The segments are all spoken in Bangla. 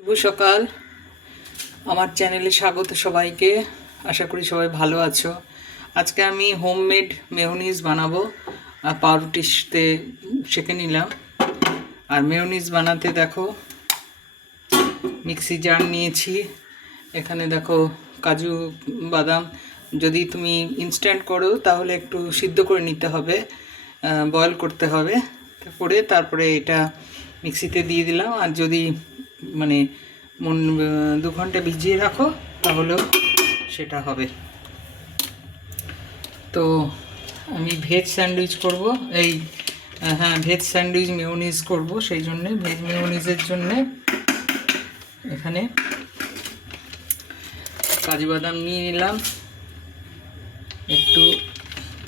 শুভ সকাল। আমার চ্যানেলে স্বাগত সবাইকে। আশা করি সবাই ভালো আছো। আজকে আমি হোমমেড মেয়োনিজ বানাবো। পাউরুটিতে সেঁকে নিলাম। আর মেয়োনিজ বানাতে দেখো মিক্সি জার নিয়েছি। এখানে দেখো কাজু বাদাম, যদি তুমি ইনস্ট্যান্ট করো তাহলে একটু সিদ্ধ করে নিতে হবে, বয়েল করতে হবে, তারপরে এটা মিক্সিতে দিয়ে দিলাম। আর যদি মানে 2 ঘন্টা ভিজিয়ে রাখো তাহলেও সেটা হবে। তো আমি ভেজ স্যান্ডউইচ করব, ভেজ স্যান্ডউইচ মেয়োনিজ করব। সেই জন্যে ভেজ মেয়োনিজের জন্যে এখানে কাজু বাদাম নিয়ে নিলাম, একটু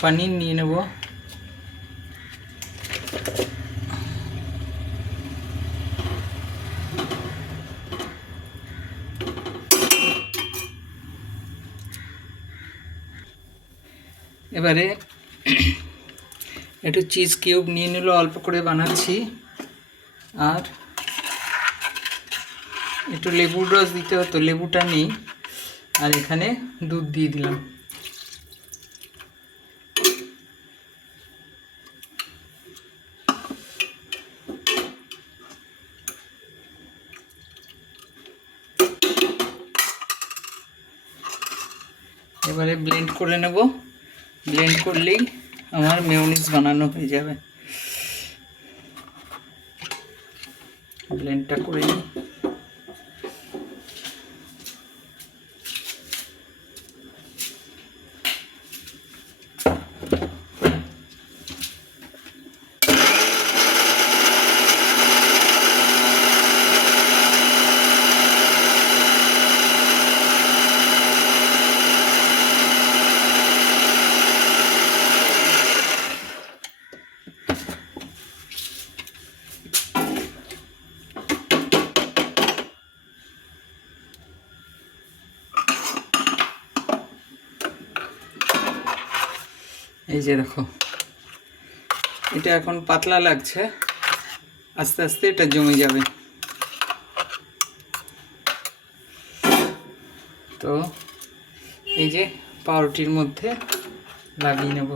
পনির নিয়ে নেব, এবারে একটু চিজ কিউব নিয়ে নিল, অল্প করে বানাচ্ছি। আর একটু লেবুর রস দিতে হতো, লেবুটা নেই। আর এখানে দুধ দিয়ে দিলাম। এবারে ব্লেন্ড করে নেব। ব্লেন্ড করলেই আমার মেয়োনিজ বানানো হয়ে যাবে। ব্লেন্ডটা করে নিই। এই যে দেখো, এটা এখন পাতলা লাগছে, আস্তে আস্তে এটা জমে যাবে। তো এই যে পাউরুটির মধ্যে লাগিয়ে নেব।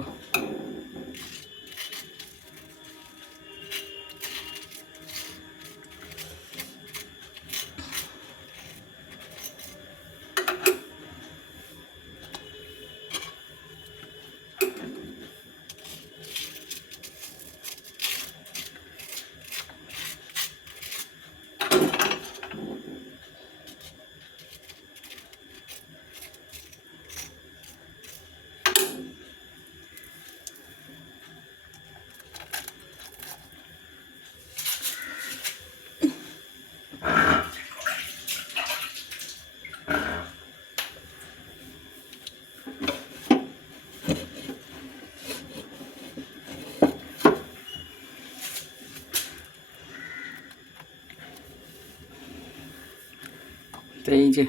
তো এই যে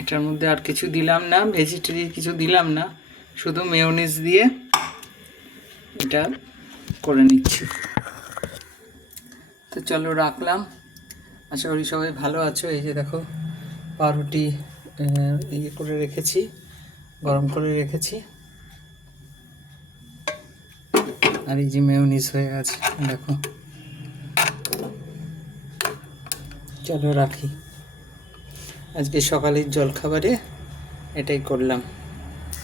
এটার মধ্যে আর কিছু দিলাম না, ভেজিটেরিয়ান কিছু দিলাম না, শুধু মেয়োনিজ দিয়ে এটা করে নিচ্ছি। তো চলো রাখলাম। আশা করি সবাই ভালো আছো। এই যে দেখো পাউরুটি ইয়ে করে রেখেছি, গরম করে রেখেছি। আর এই যে মেয়োনিজ হয়ে গেছে দেখো। চলো রাখি। আজকে সকালের জলখাবারে এটাই করলাম।